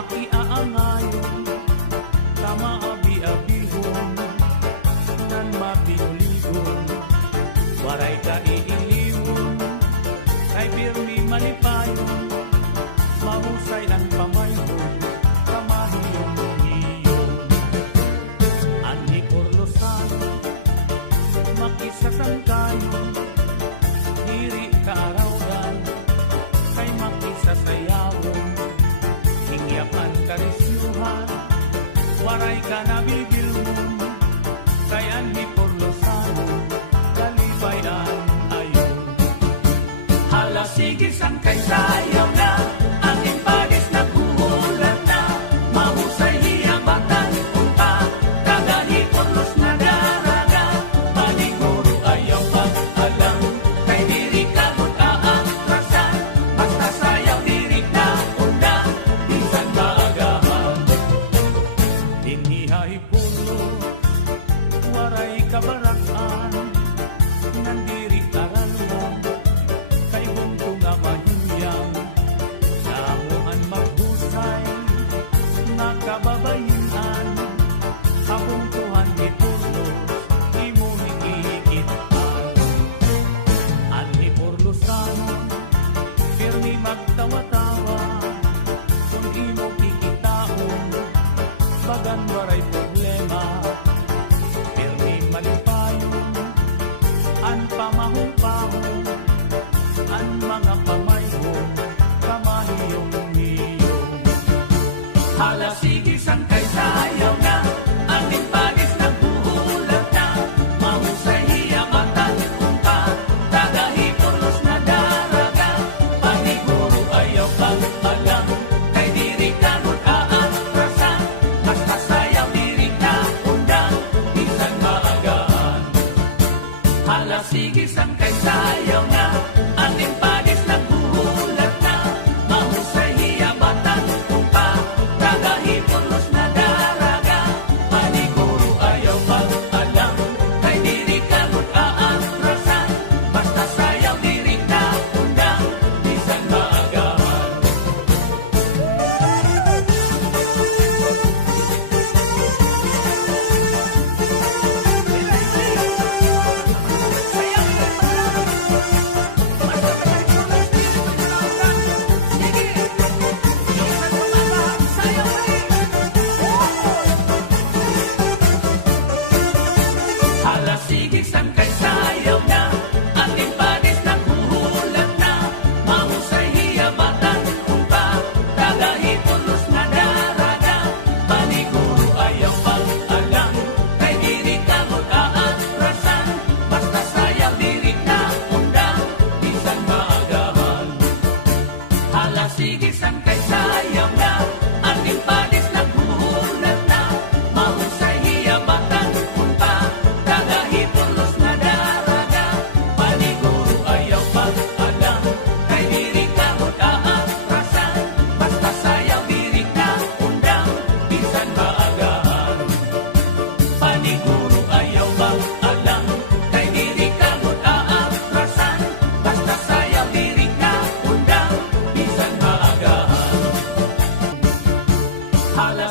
Makiaangayon, kamaabi-abihon, nan mapiuligon, waray ka iiliwon, kay pirmi malipayon, mahusay ang pamayon, kamahiyong iyon. Ani Orlosan, makisasangkayon, diri kaarawan, kay makisasayawon, hingyapan karisyuhan, waray ka nabibilmon, kay Ani Orlosan, kalibayan ayon. Hala sige sangkay sayaw na, ang impagis na kuhulan na, mahusay hiyabatan unta, kagahi Orlos na daraga, paniguro ayaw pag-alam, kay diri ka mag-aatrasan, basta sayaw diri na unda, bisan maagahan. Dinihay pulo, waray kabarakan, nandiri aralan, kay bunto nga mahiyang, namuan maghusay, nakababayinan, kabuntuhan itulos, imuning iikitan. Ani Orlosan, pirmi magtawa-tawa, kung imo kikitaon, bagan waray problema, pirmi malipayon, an pamahong-pahong, an mga pamayong, kamahiyong iyong. Hala sige sangkay sayaw na, ang impagis na buhulat na, mahusay hiyabatan unta, dagahi Orlos na daraga, paniguro ayaw pag-alam, kay diri ka mag-aatrasan, basta sayaw diri ka undang, bisan maagaan. Hala sige sangkay sayaw na, ang impagis na buhulat na, mahusay hiyabatan unta, dagahi Orlos na daraga, paniguro ayaw pag-alam, kay diri ka mag-aatrasan, basta sayaw diri ka undang, bisan maagahan. Hala sige sangkay sayaw na, ang impagis na kuhulat na, mahusay hiyabatan unta, dagahi Orlos na daraga, paniguro ayaw pag-alam, kay diri ka mag-aatrasan, basta sayaw diri ka undang, bisan maagahan. Hala sige sangkay sayaw na, ang impagis na kuhulat na, mahusay hiyabatan unta, dagahi Orlos na daraga, paniguro ayaw pag-alam, kay diri ka mag-aatrasan, basta sayaw diri ka undang, bisan maagahan. Paniguro ayaw pag-alam, kay diri ka mag-aatrasan, basta sayaw diri ka undang, bisan maagahan. Hala